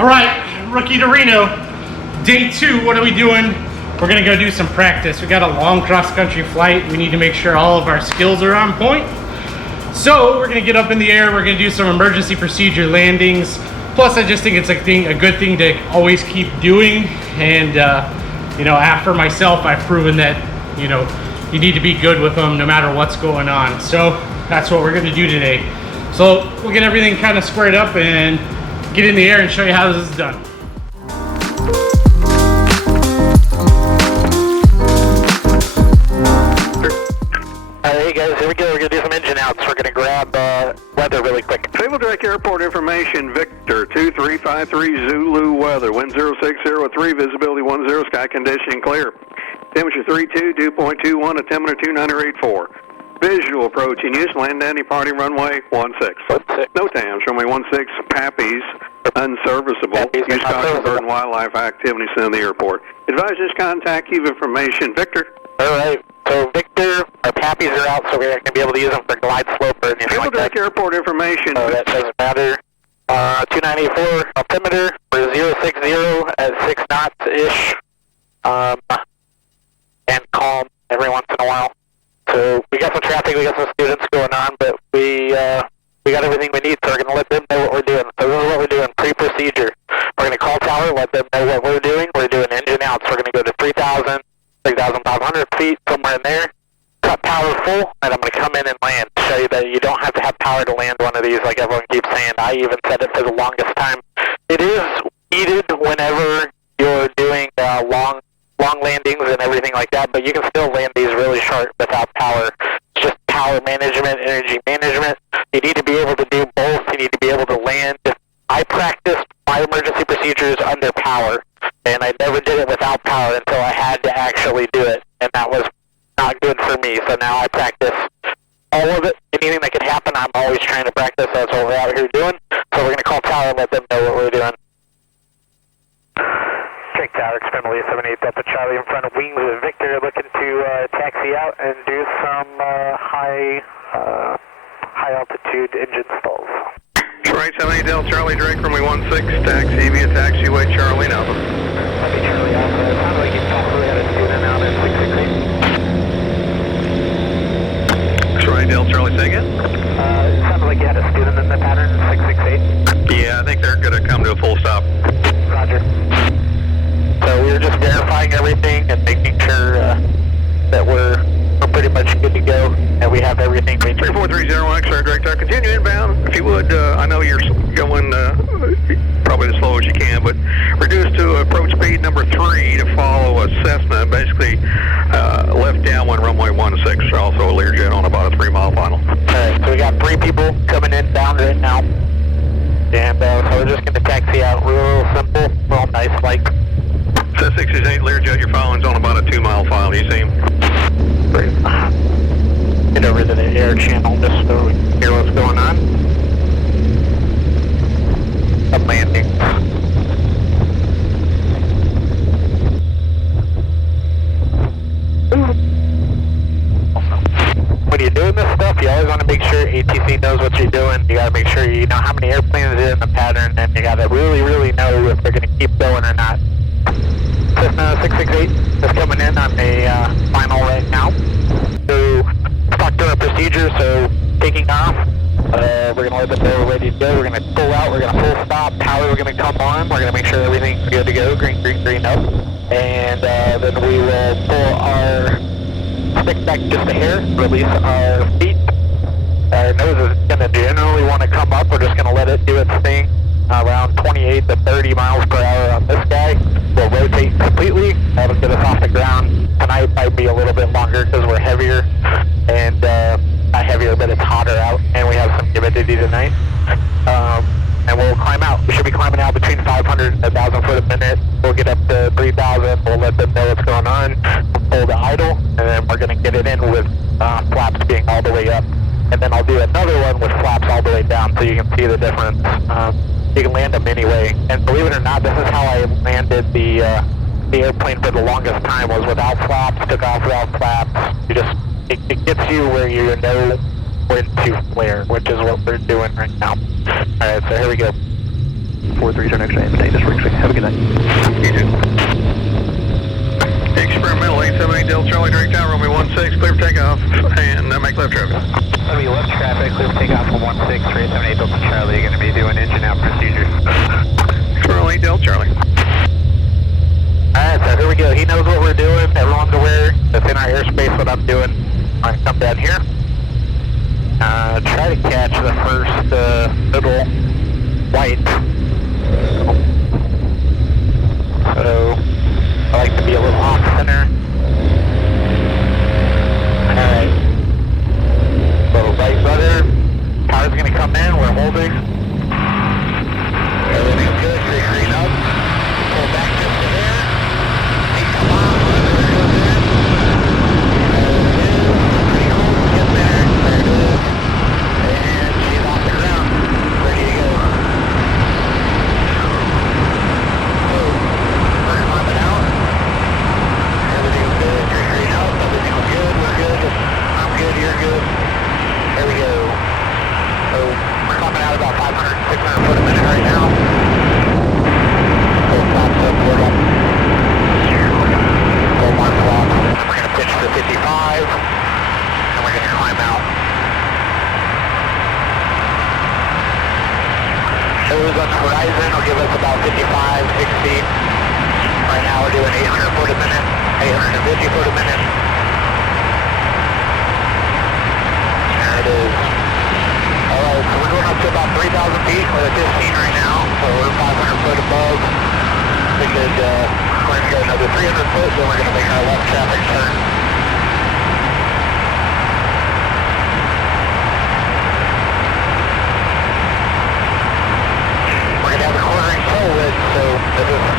All right, Rookie to Reno, day 2. What are we doing? We're gonna go do some practice. We got a long cross-country flight. We need to make sure all of our skills are on point. So we're gonna get up in the air. We're gonna do some emergency procedure landings. Plus, I just think it's a good thing to always keep doing. And you know, after myself, I've proven that you need to be good with them no matter what's going on. So that's what we're gonna do today. So we'll get everything kind of squared up and get in the air and show you how this is done. Hey guys, here we go. We're going to do some engine outs. We're going to grab weather really quick. Naval Direct Airport information, Victor 2353 Zulu weather. Wind 060 with 3, visibility 10, sky condition clear. Temperature 32, dew point 21, altimeter 2984. Visual approaching use, land Dandy Party runway 16. No TAMs, runway 16, Pappy's unserviceable. Use caution bird and wildlife activity in the airport. Advisors contact you information, Victor. Alright, so Victor, our Pappies are out, so we're not going to be able to use them for glide slope or anything like that. Airport information. So that doesn't matter. 2984, altimeter, we're 060 at 6 knots-ish, and calm every once in a while. So we got some traffic, we got some students going on, but we got everything we need, so we're going to let them know what we're doing. So this is what we're doing, pre-procedure. We're going to call tower, let them know what we're doing. We're doing engine outs. We're going to go to 3,000, 3,500 feet, somewhere in there. Cut power full, and I'm going to come in and land. Show you that you don't have to have power to land one of these like everyone keeps saying. I even said it for the longest time. It is needed whenever you're doing long landings and everything like that, but you can still land these really short without power. It's just power management, energy management. You need to be able to do both. You need to be able to land. I practiced my emergency procedures under power, and I never did it without power until I had to actually do it, and that was not good for me. So now I practice all of it. Anything that can happen, I'm always trying to practice. That's what we're out here doing. So we're going to call tower and let them know what we're doing. Check tower, experimental 78 Delta Charlie in front of wings with Victor, looking to taxi out and do some high altitude engine stalls. Right, 78 Delta Charlie, direct runway 16, taxi via taxiway Charlie Alpha. Copy Charlie Alpha, it sounds like you probably had a student out at 668. Right, Delta Charlie, say again? It sounded like you had a student in the pattern, 668. Yeah, I think they're going to come to a full stop. Roger. So we were just verifying everything and making sure that we're pretty much good to go and we have everything we need. 3430 X-ray direct, continue inbound. If you would, I know you're going probably as slow as you can, but reduce to approach speed number 3 to follow a Cessna, basically left downwind runway 16, also a Learjet on about a 3-mile final. Alright, so we got 3 people coming inbound right now. And so we're just going to taxi out real simple, real nice like. Cessna 68 Learjet, your following's on about a 2-mile file, you see him? Get over to the air channel just so we can hear what's going on. Up landing. When you're doing this stuff, you always want to make sure ATC knows what you're doing. You got to make sure you know how many airplanes are in the pattern, and you got to really know if they're going to keep going or not. Cessna 668 is coming in on a final right now. So, let's talk through our procedure. So, taking off, we're going to let them know we're ready to go. We're going to pull out, we're going to full stop, power we're going to come on, we're going to make sure everything's good to go, green up. And then we will pull our stick back just a hair, release our feet. Our nose is going to generally want to come up. We're just going to let it do its thing. Around 28 to 30 miles per hour on this guy. We'll rotate completely. That'll get us off the ground. Tonight might be a little bit longer because we're heavier. And not heavier, but it's hotter out. And we have some humidity tonight. And we'll climb out. We should be climbing out between 500 and 1,000 foot a minute. We'll get up to 3,000. We'll let them know what's going on. We'll pull the idle. And then we're going to get it in with flaps being all the way up. And then I'll do another one with flaps all the way down so you can see the difference. You can land them anyway. And believe it or not, this is how I landed the airplane for the longest time, was without flaps, took off without flaps. It gets you where you know when to flare, which is what we're doing right now. Alright, so here we go. 43 is our next aim. Take this rig. Have a good night. You too. Experimental 878 Delta Charlie, direct down, runway 16, clear for takeoff, and make left traffic. That'll be left traffic, clear for takeoff for 16, 378 Delta Charlie. You're going to be doing engine out procedure. Experimental 8 Delta Charlie. Alright, so here we go. He knows what we're doing. Everyone's aware that's in our airspace what I'm doing. I'm going to come down here. Try to catch the first little white. So I like to be a little off center. Alright. Little right rudder. Power's going to come in. We're holding. Everything's good. Green up. Pull back just to there. Come on. There goes there. There it is. Pretty cool. Get there. There it is. And she's off the ground. Ready to go. So, we're climbing out. Everything's good. You're green up. Everything's good. We're good. I'm good. You're good. There we go. So, we're climbing out about 500, 600 foot a minute right now. Full stop, so board up. Full mark clock. We're going to pitch for 55. And we're going to climb out. Shows on the horizon will give us about 55, 60. Right now we're doing 800 foot a minute, 850 foot a minute. There it is. Alright, so we're going up to about 3,000 feet. We're at 15 right now, so we're 500 foot above. We could, we're going to go another 300 foot, then we're going to make our left traffic turn. We're going to have a cornering tail width, so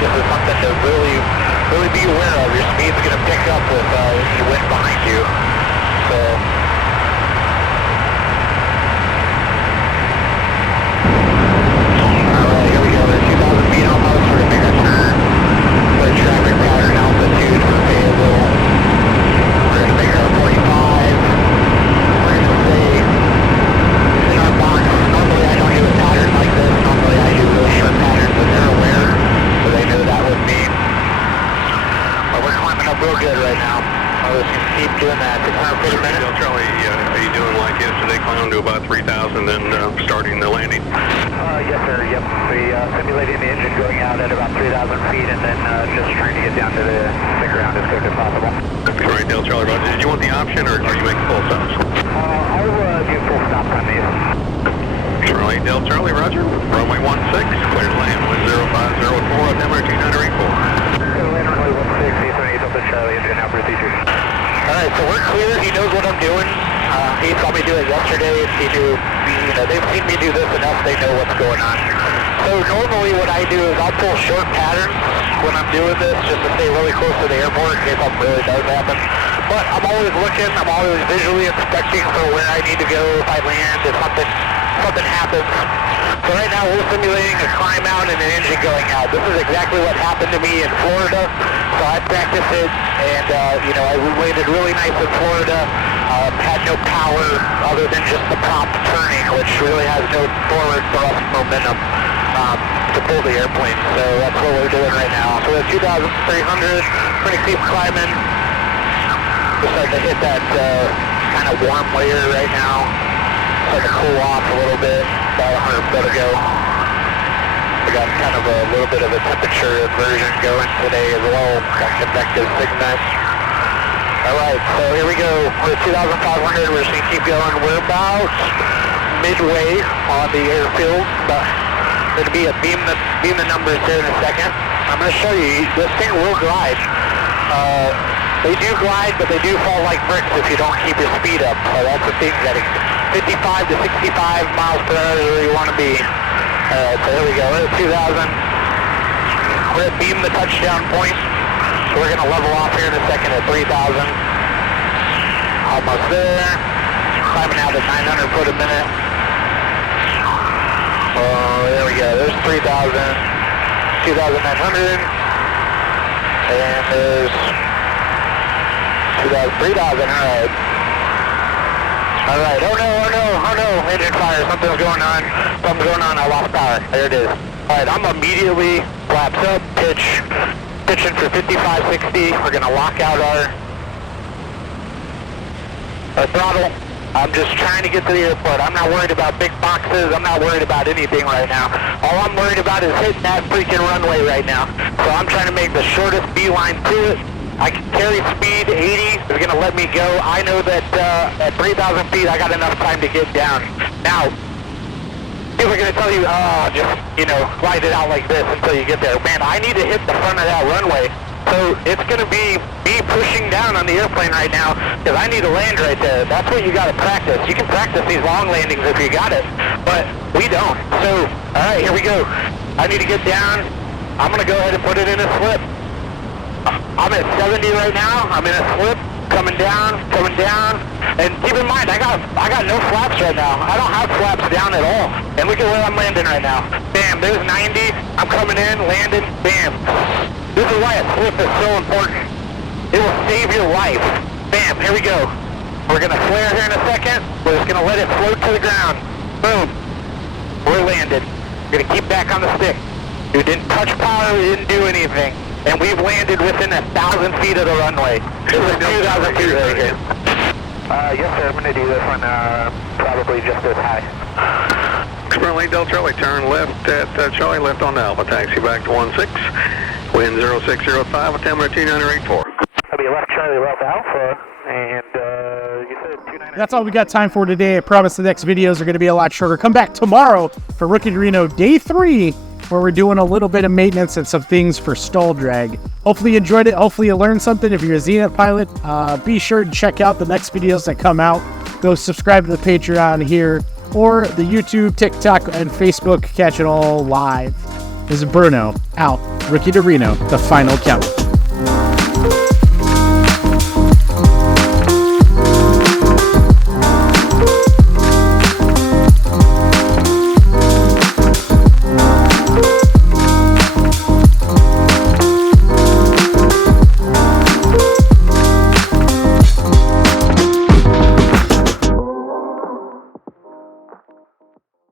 this is something to really be aware of. Your speed's going to pick up with any wind behind you. So. Traffic pattern altitude available. We're going to make our 45. We're going to stay in our box. Normally I don't do a pattern like this. Normally I do really short patterns, but they're aware, so they know that with me. But we're climbing up real good right now. I'll just keep doing that. 600 feet a minute. Del Charlie, are you doing like yesterday, climbing to about 3,000, then starting the landing? Yes, sir. Yep. We simulating the engine going out at about 3,000 feet, and then just trying to get down to the ground as quick as possible. Right, Del Charlie, Roger. Did you want the option, or are you making full stops? I'll do full stops on these. Charlie, Del Charlie, Roger. Runway 16, clear to land, 10504, altimeter 2984. Runway 16, 78 Delta Charlie, engine out procedure. Alright, so we're clear. He knows what I'm doing. He saw me do it yesterday. He knew, they've seen me do this enough, they know what's going on. So normally what I do is I'll pull short patterns when I'm doing this just to stay really close to the airport in case something really does happen. But I'm always looking, I'm always visually inspecting for where I need to go if I land, if something happens. So right now we're simulating a climb out and an engine going out. This is exactly what happened to me in Florida. So I practiced it, and I landed really nice in Florida. Had no power other than just the prop turning, which really has no forward thrust momentum to pull the airplane. So that's what we're doing right now. So we're at 2,300, we're going to keep climbing. We're starting to hit that kind of warm layer right now. Starting to cool off a little bit, about 100 foot ago. We got kind of a little bit of a temperature inversion going today as well. Got convective signal. Alright, so here we go. We're at 2,500. We're just going to keep going. We're about midway on the airfield. But there's going to be a beam the numbers here in a second. I'm going to show you. This thing will glide. They do glide, but they do fall like bricks if you don't keep your speed up. So that's the thing. Getting 55 to 65 miles per hour is where you want to be. Alright, so here we go. We're at 2,000. We're at beam the touchdown point. So we're going to level off here in a second at 3,000. Almost there. Climbing out at 900 foot a minute. Oh, there we go. There's 3,000. 2,900. And there's 2,000, 3,000. Alright. Alright. Oh no. engine fire, something's going on. Something's going on, I lost power. There it is. Alright, I'm immediately flaps up, pitching for 55, 60. We're gonna lock out our throttle. I'm just trying to get to the airport. I'm not worried about big boxes. I'm not worried about anything right now. All I'm worried about is hitting that freaking runway right now. So I'm trying to make the shortest beeline to it. I can carry speed, 80 is going to let me go. I know that at 3,000 feet I got enough time to get down. Now, people are going to tell you, just, ride it out like this until you get there. Man, I need to hit the front of that runway. So it's going to be me pushing down on the airplane right now because I need to land right there. That's what you got to practice. You can practice these long landings if you got it, but we don't. So, all right, here we go. I need to get down. I'm going to go ahead and put it in a slip. I'm at 70 right now. I'm in a slip, coming down, and keep in mind I got no flaps right now. I don't have flaps down at all. And look at where I'm landing right now. Bam, there's 90. I'm coming in, landing, bam. This is why a slip is so important. It will save your life. Bam, here we go. We're gonna flare here in a second. We're just gonna let it float to the ground. Boom. We're landed. We're gonna keep back on the stick. We didn't touch power, we didn't do anything. And we've landed within 1,000 feet of the runway. This is 2,000 feet right here. Yes sir, I'm gonna do this one probably just this high. Currently, Del Charlie, turn left at Charlie, left on Alpha, taxi back to 16, wind 0605, altimeter 2984. I'll be left Charlie, left Alpha, and you said 2984. That's all we got time for today. I promise the next videos are going to be a lot shorter. Come back tomorrow for Rookie2RENO Day 3, where we're doing a little bit of maintenance and some things for stall drag. Hopefully you enjoyed it. Hopefully you learned something. If you're a Zenith pilot, be sure to check out the next videos that come out. Go subscribe to the Patreon here, or the YouTube, TikTok, and Facebook. Catch it all live. This is Bruno, out. Rookie2RENO, the final count.